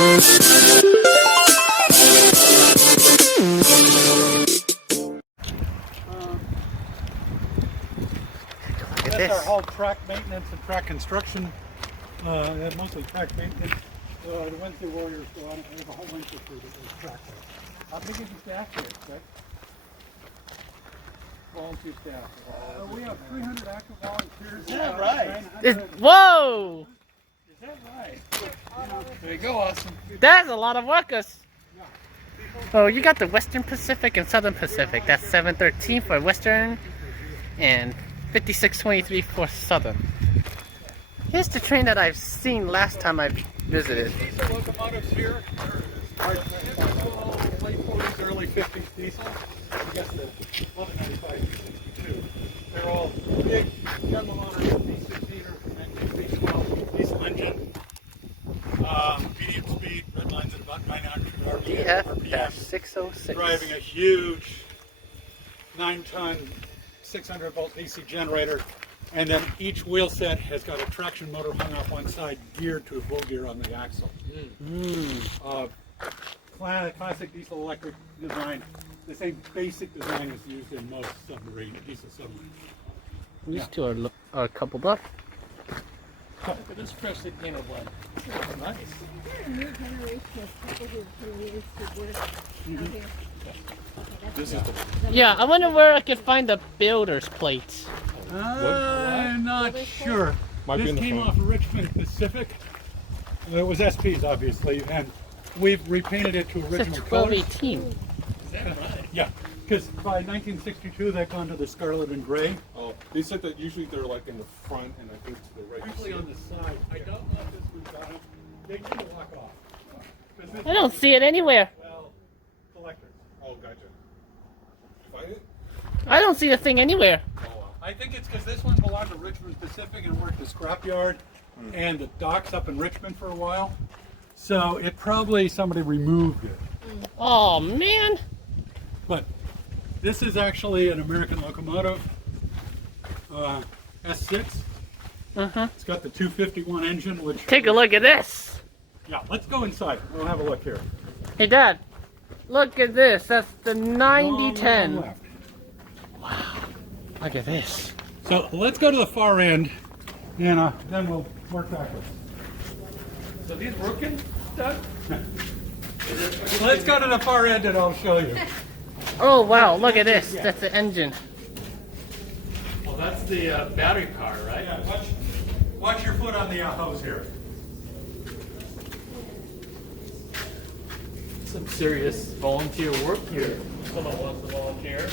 That's our whole track maintenance and track construction. Mostly track maintenance. The Wednesday Warriors go on and we have a whole winter crew that does track there. How big is the staff here, Rick? Volunteer staff. We have 300 active volunteers. Is that right? Whoa! Is that right? There you go, Austin. That's a lot of workers. Oh, you got the Western Pacific and Southern Pacific. That's 713 for Western and 5623 for Southern. Here's the train that I've seen last time I visited. These are locomotives here. Are typical late 40s, early 50s diesel. I guess the 1195, 62. They're all big General Motors D6-liter and V12 diesel engine. Medium speed, red lines at about 900 RPM. 606. Driving a huge 9-ton, 600-volt AC generator. And then each wheel set has got a traction motor hung off one side, geared to a bull gear on the axle. Classic diesel electric design. The same basic design is used in most diesel submarines. These two are coupled up. Look at this freshly painted one. That's nice. Is there a new generation of people who used to work out here? This is the Yeah, I wonder where I could find the builder's plates. I'm not sure. Might be This in the came phone. off of Richmond Pacific. It was SP's, obviously, and we've repainted it to It's original a colors. 1218. Is that right? Yeah, because by 1962 they've gone to the scarlet and gray. Oh, they said that usually they're like in the front and I think to the right. Usually on the side. I don't know if this one's got them. They tend to walk off. 'Cause this I don't see it anywhere. well, collectors. Oh, gotcha. Did you find it? I don't see the thing anywhere. Oh, wow. I think it's because this one belonged to Richmond Pacific and worked the scrapyard and the docks up in Richmond for a while. So it probably somebody removed it. Oh man. But this is actually an American locomotive, S6. It's got the 251 engine, which... Take a look at this. Yeah, let's go inside. We'll have a look here. Hey Dad, look at this. That's the Long 9010. left. Look at this. So let's go to the far end, and then we'll work backwards. So these working, Doug? Let's go to the far end, and I'll show you. Oh wow, look at this. That's the engine. Well, that's the battery car, right? Yeah, watch your foot on the hose here. Some serious volunteer work here. Someone wants to volunteer.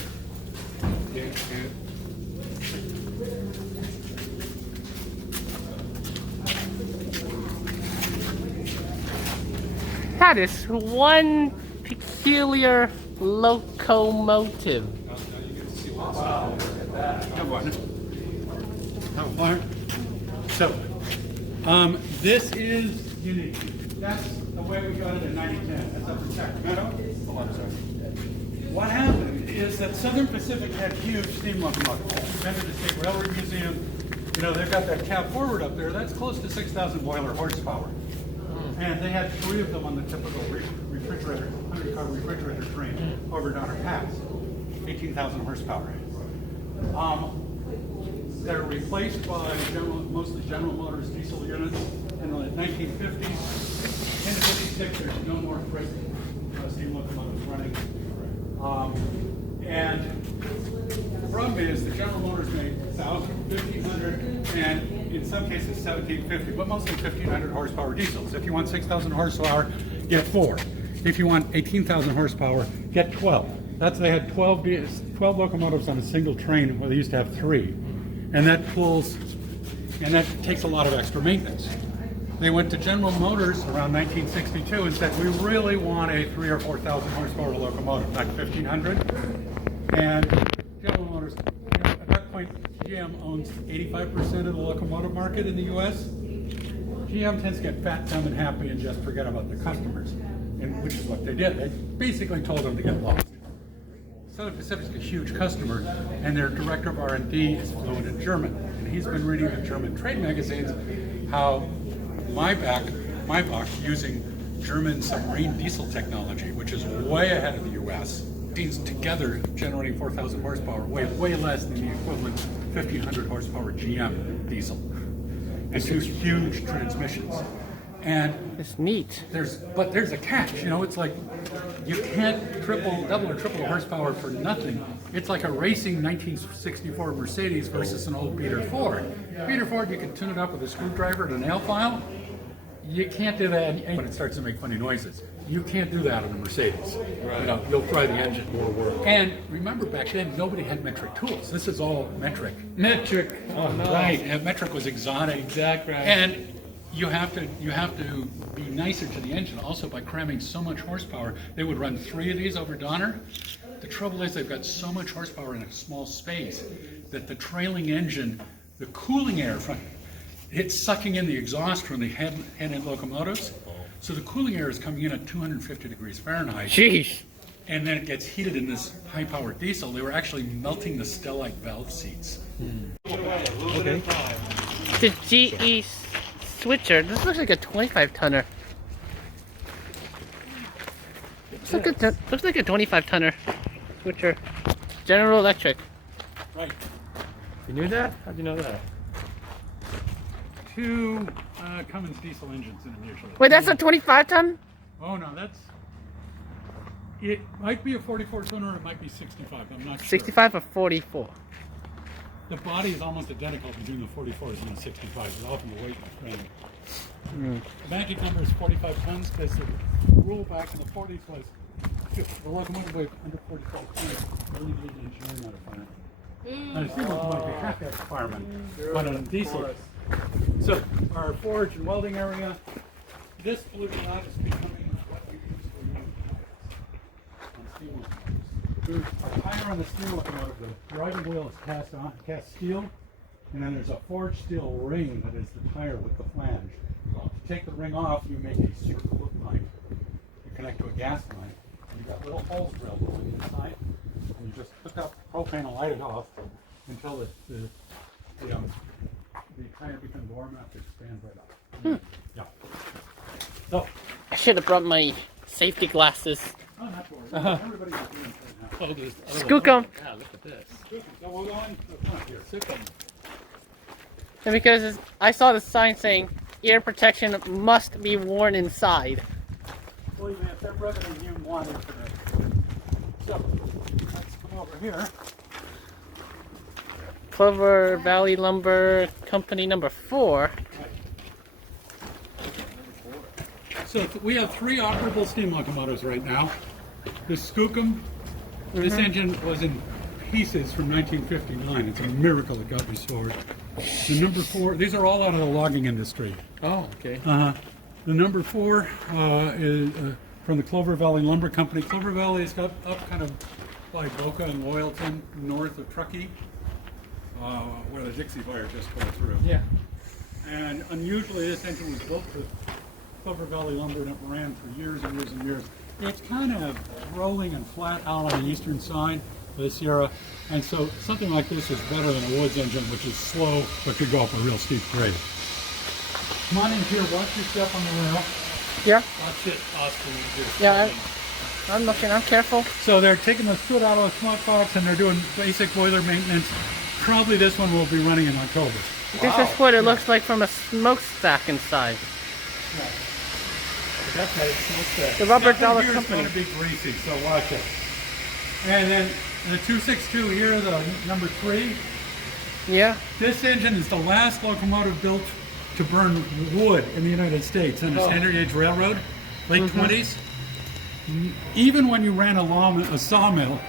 That is one peculiar locomotive. Come on. How far? So, this is unique. That's the way we got it in 9010. That's up in Sacramento. Oh, I'm sorry. What happened is that Southern Pacific had huge steam locomotives. Been to the State Railroad Museum. You know, they've got that cab forward up there. That's close to 6,000 boiler horsepower. And they had 3 of them on the typical refrigerator, 100-car refrigerator train over Donner Pass. 18,000 horsepower. They're replaced by mostly General Motors diesel units in the 1950s. In the 56, there's no more freight steam locomotives running. And the problem is the General Motors made 1,000, 1,500, and in some cases 1,750, but mostly 1,500 horsepower diesels. If you want 6,000 horsepower, get 4. If you want 18,000 horsepower, get 12. They had 12 locomotives on a single train where they used to have 3. And that takes a lot of extra maintenance. They went to General Motors around 1962 and said, we really want a 3,000 or 4,000 horsepower locomotive, not 1,500. And General Motors, at that point, GM owns 85% of the locomotive market in the U.S. GM tends to get fat, dumb, and happy and just forget about the customers, and which is what they did. They basically told them to get lost. Southern Pacific's a huge customer, and their director of R&D is fluent in German. And he's been reading the German trade magazines how Maybach using German submarine diesel technology, which is way ahead of the U.S. These together generating 4,000 horsepower, way less than the equivalent 1,500 horsepower GM diesel. And two huge transmissions. And It's neat. there's a catch, you know, it's like you can't double or triple horsepower for nothing. It's like a racing 1964 Mercedes versus an old Peter Ford. Peter Ford, you can tune it up with a screwdriver and a nail file. You can't do that when it starts to make funny noises. You can't do that on a Mercedes. Right. You know, you'll fry the engine, more work. And remember, back then nobody had metric tools. This is all metric. Metric. Oh no. Right, and metric was exotic. Exact right. And you have to be nicer to the engine also by cramming so much horsepower. They would run 3 of these over Donner. The trouble is they've got so much horsepower in a small space that the trailing engine, the cooling air from it's sucking in the exhaust from the head-end locomotives. So the cooling air is coming in at 250 degrees Fahrenheit. Jeez. And then it gets heated in this high-powered diesel. They were actually melting the Stellite valve seats. Okay. The GE switcher. This looks like a 25-tonner. Looks like a 25-tonner switcher. General Electric. Right. You knew that? How'd you know that? 2 Cummins diesel engines in them usually. Wait, that's a 25-ton? Oh no, it might be a 44 tonner or it might be 65. I'm not sure. 65 or 44? The body is almost identical between the 44s and the 65s. It's often the weight range. The magic number is 45 tons because the rule back in the 40s was the locomotive weighed under 45 tons. Really need an engineering modifier. And a steam locomotive, you have to have a fireman, but on a diesel. So our forge and welding area, this, believe it or not, is becoming what we use for on steam locomotives. Our tire on the steam locomotive, the driving wheel is cast steel, and then there's a forged steel ring that is the tire with the flange. To take the ring off, you make a circle of pipe. You connect to a gas line, and you've got little holes drilled on the inside, and you just hook up propane and light it off until the tire becomes warm enough to expand right up. Yeah. So, I should have brought my safety glasses. oh, not to worry. Everybody's doing it right now. Skook 'em. Yeah, look at this. So we'll go on to the front here. Sit down. And because I saw the sign saying ear protection must be worn inside. Believe me, if they're rugged and you want it today. So, let's come over here. Clover Valley Lumber Company number 4. So we have 3 operable steam locomotives right now. The Skookum, this engine was in pieces from 1959. It's a miracle it got restored. The number 4, these are all out of the logging industry. Oh, okay. The number 4 is from the Clover Valley Lumber Company. Clover Valley is up kind of by Boca and Loyalton, north of Truckee, where the Dixie Fire just went through. Yeah. And unusually, this engine was built for Clover Valley Lumber, and it ran for years and years and years. It's kind of rolling and flat out on the eastern side of the Sierra, and so something like this is better than a Woods engine, which is slow but could go up a real steep grade. Come on in here, watch your step on the rail. Yeah, Watch it, Austin. yeah, I'm looking, I'm careful. So they're taking the soot out of the smart box and they're doing basic boiler maintenance. Probably this one will be running in October. This is what it looks like from a smokestack inside. That's how it smells there. The Rubber Dollar Here's Company. going to be greasy, so watch it. And then the 262 here, the number 3. Yeah, This engine is the last locomotive built to burn wood in the United States on a standard gauge railroad, late 20s. Even when you ran a sawmill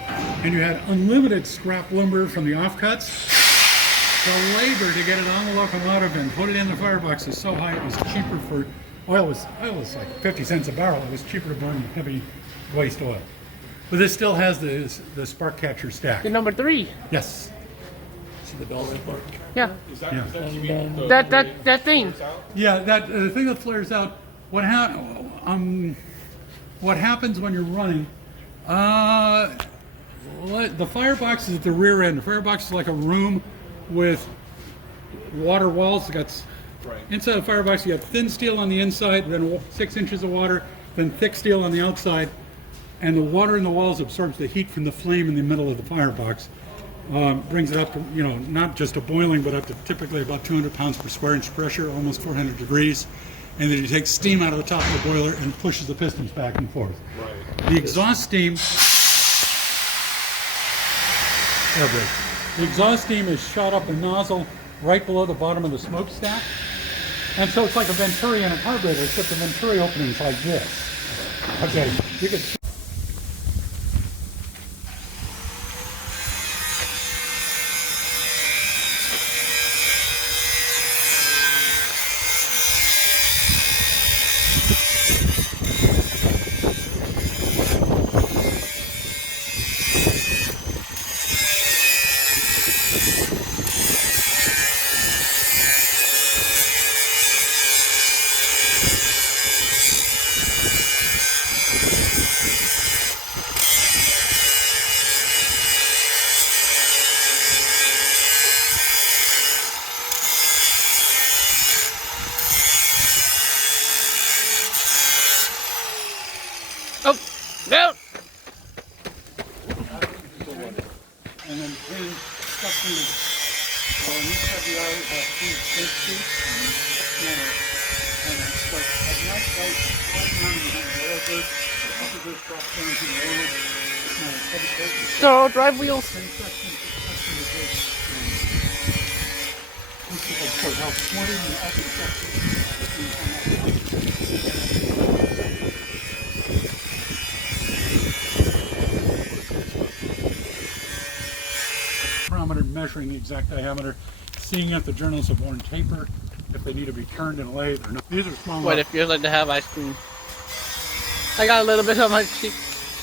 and you had unlimited scrap lumber from the offcuts, the labor to get it on the locomotive and put it in the firebox is so high it was cheaper for oil was like 50 cents a barrel. It was cheaper to burn heavy waste oil. But this still has the spark catcher stack. the number 3. Yes. See the bells and bark. Yeah, Is that, Yeah. is that you mean the that thing. Yeah, the thing that flares out. What happens when you're running? The firebox is at the rear end. The firebox is like a room with water walls. It's got Right. inside the firebox. You got thin steel on the inside, then 6 inches of water. than thick steel on the outside, and the water in the walls absorbs the heat from the flame in the middle of the firebox. Brings it up to, not just a boiling, but up to typically about 200 pounds per square inch pressure, almost 400 degrees. And then you take steam out of the top of the boiler and pushes the pistons back and forth. Right. The exhaust steam, the exhaust steam is shot up the nozzle right below the bottom of the smokestack. And so it's like a venturi and a carburetor, except the venturi opening is like this. Okay, you can. Oh, no! And then pin stuck to each of the hours have 2 big sheets and a nice light hard mounting behind the oil bird. Up of this drops down to the oil. Heavy coat. So drive wheels. Same section is this. So how 20 and up in section. Measuring the exact diameter, seeing if the journals have worn taper, if they need to be turned and lathed or not. These are small. What if you're like to have ice cream? I got a little bit on my cheek.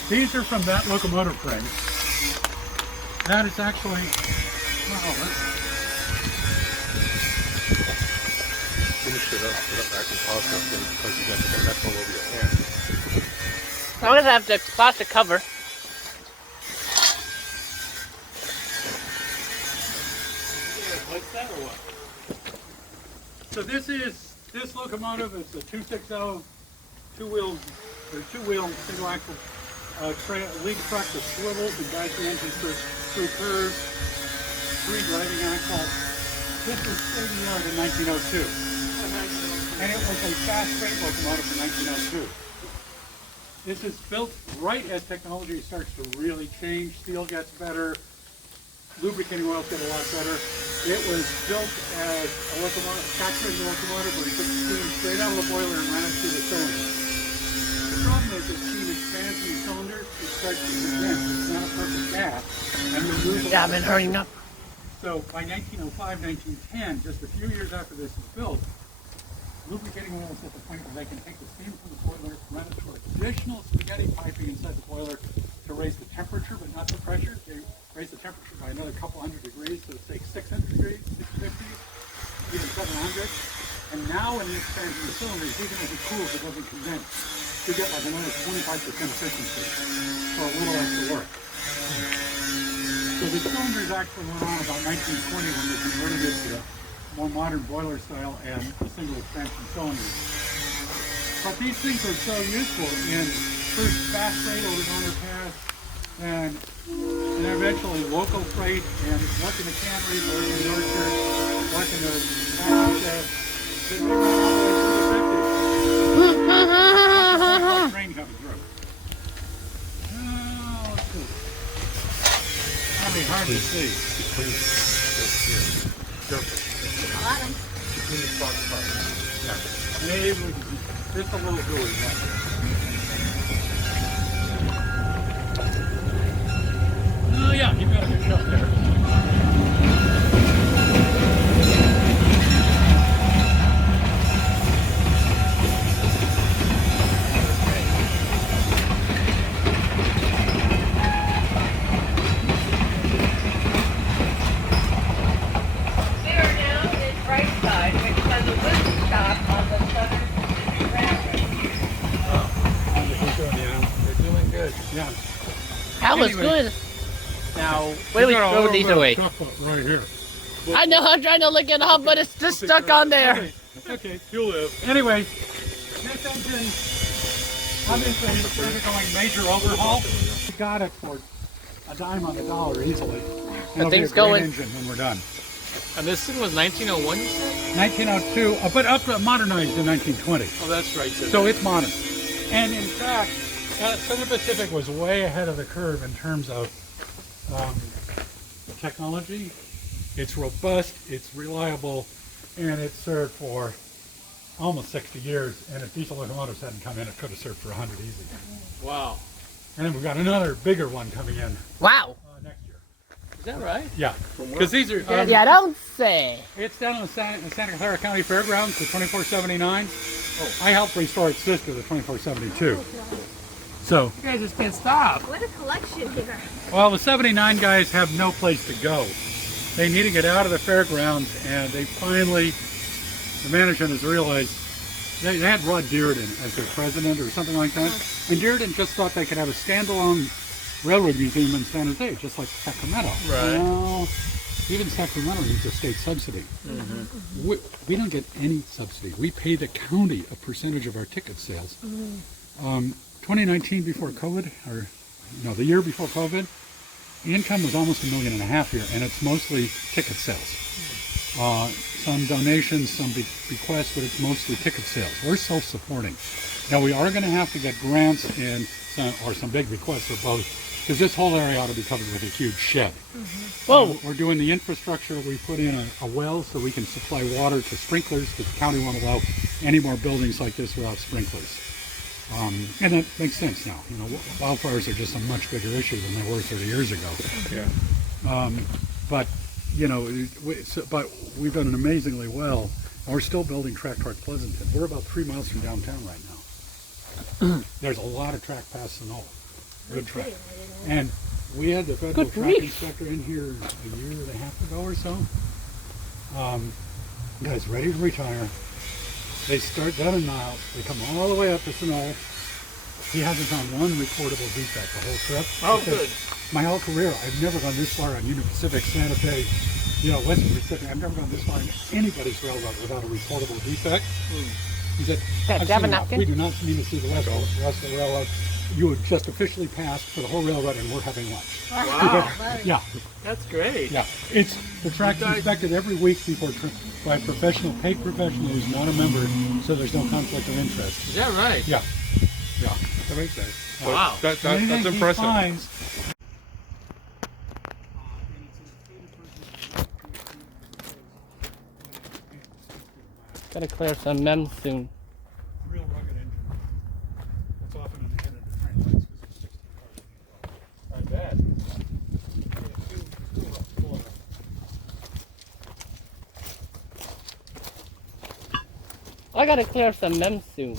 These are from that locomotive frame. That is actually. Finish it up, put it back in plastic because you got to get that all over your hand. I'm gonna have the plastic cover. Like that or what? So this locomotive is a 260 two-wheel single axle lead truck that swivels and guides the engine through curves, 3 driving axles. This was state-of-the-art in 1902, and it was a fast freight locomotive in 1902. This is built right as technology starts to really change. Steel gets better. Lubricating oils get a lot better. It was built as a locomotive, factory locomotive where you took steam straight out of the boiler and ran it through the cylinder. The problem is as steam expands in the cylinders, it starts to condense. It's not a perfect gas. And you lose a Yeah, lot I've been of hurrying up. So by 1905, 1910, just a few years after this is built, lubricating oils at the point where they can take the steam from the boiler, run it through additional spaghetti piping inside the boiler to raise the temperature but not the pressure. They raise the temperature by another couple hundred degrees, so say 600 degrees, 650, even 700. And now when you expand the cylinders, even as it cools, it doesn't condense. You get like another 25% efficiency for a little extra work. So the cylinders actually went on about 1920 when they converted it to a more modern boiler style and a single expansion cylinders. But these things are so useful in first fast freight over the underpass, and eventually local freight, and work in the cannery, work in the orchard, work in the packing shed. They ran all the way through the 50s. Train coming through. Oh, let's see. That'd be hard to see. Between the front parts. Yeah. Maybe just a little gooey. Oh yeah, you've got a good shot there. Yeah. That was good. Now, where do we throw these away? Right here. I know, I'm trying to look it up, but it's just stuck on there. Okay. You'll live. Anyway, this engine Obviously, it's undergoing major overhaul. We got it for a dime on the dollar easily. It'll be a thing's great going- engine when we're done. And this thing was 1901, you said? 1902, but modernized in 1920. Oh, that's right. So it's modern. And in fact, Southern Pacific was way ahead of the curve in terms of technology. It's robust, it's reliable, and it served for almost 60 years. And if diesel locomotives hadn't come in, it could have served for 100 easy. Wow. And then we've got another bigger one coming in Wow. next year. Is that right? Yeah, because these are. Yeah, don't say. It's down in the Santa Clara County Fairgrounds, the 2479. Oh, I helped restore its sister, the 2472. So, You guys just can't stop. What a collection here. well, the 79 guys have no place to go. They need to get out of the fairgrounds, and they finally, the management has realized, they had Rod Dearden as their president or something like that, and Dearden just thought they could have a standalone railroad museum in San Jose, just like Sacramento. Right. Well, even Sacramento needs a state subsidy. We don't get any subsidy. We pay the county a percentage of our ticket sales. 2019 before COVID, or no, the year before COVID, the income was almost $1.5 million here, and it's mostly ticket sales. Some donations, some bequests, but it's mostly ticket sales. We're self-supporting. Now we are going to have to get grants and some big bequests or both, because this whole area ought to be covered with a huge shed. Whoa. We're doing the infrastructure. We put in a well so we can supply water to sprinklers, because the county won't allow any more buildings like this without sprinklers. And that makes sense now. You know, wildfires are just a much bigger issue than they were 30 years ago. Yeah. But you know, but we've done amazingly well. And we're still building track toward Pleasanton. We're about 3 miles from downtown right now. There's a lot of track past Sunol. Good track. And we had the federal track inspector in here a year and a half ago or so. Guys ready to retire. They start down in Niles. They come all the way up to Sunol. He hasn't found one recordable defect the whole trip. Oh, good. My whole career, I've never gone this far on Union Pacific, Santa Fe, you know, Western Pacific. I've never gone this far on anybody's railroad without a reportable defect. He said, Dad, I've do you have seen a enough. napkin? We do not need to see the rest of the railroad. You have just officially passed for the whole railroad, and we're having lunch. Wow. Yeah, That's great. yeah. It's the track's inspected every week by a professional, paid professional who's not a member, so there's no conflict of interest. Is that right? Yeah, yeah. That makes sense. Wow. That's Anything he impressive. finds- Gotta clear some MEMS soon. Real rugged engine. It's often in the head of the train lines because it's 60 cars. I bet. I gotta clear some MEMS soon.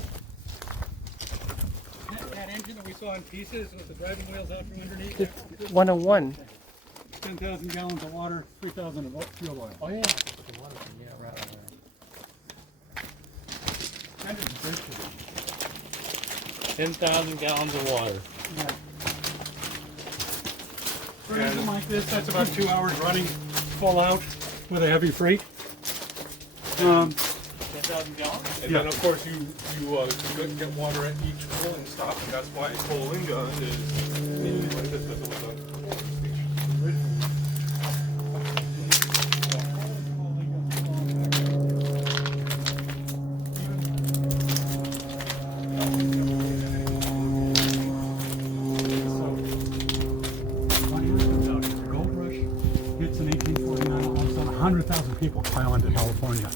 That engine that we saw in pieces with the driving wheels out from underneath, It's 101. 10,000 gallons of water, 3,000 of fuel oil. Oh yeah. Yeah, right. Engine's great shape. 10,000 gallons of water. Yeah. For an engine like this, that's about 2 hours running full out with a heavy freight. 10,000 gallons? And then of course you get water at each rolling stop, and that's why Coalinga is like this with the Gold rush hits in 1849. All of a sudden, 100,000 people pile into California.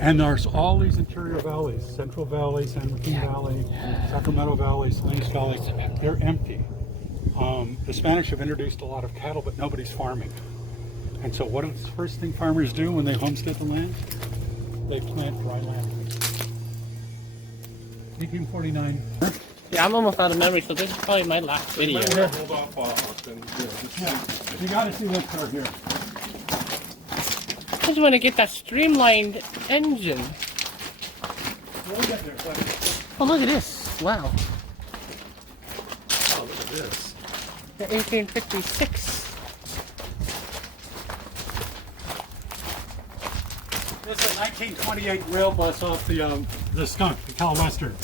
And there's all these interior valleys, Central Valley, San Joaquin Valley, Sacramento Valley, Salinas Valley, they're empty. The Spanish have introduced a lot of cattle, but nobody's farming. And so what is the first thing farmers do when they homestead the land? They plant dry land. 1849. Yeah, I'm almost out of memory, so this is probably my last video. hold off and Yeah, you gotta see this car here. I just want to get that streamlined engine. We'll get there, buddy. Oh, look at this. Wow. oh, look at this. The 1856. This is a 1928 rail bus off the Skunk, the Cal Western.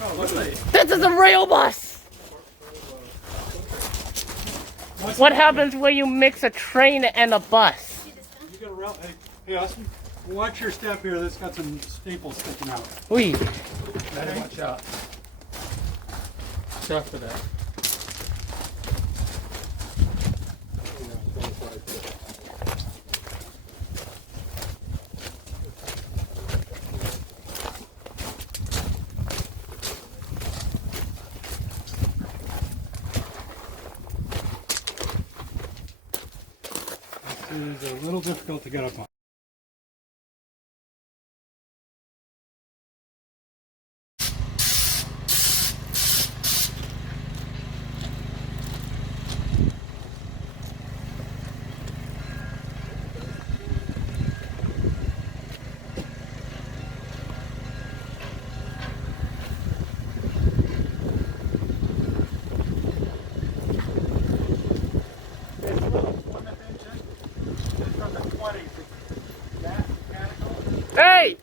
Oh, really? This is a rail bus! What happens when you mix a train and a bus? You got a rail. Hey, Austin, watch your step here. That's got some staples sticking out. Wee. Better watch out. Watch out for that. This is a little difficult to get up on. Hey!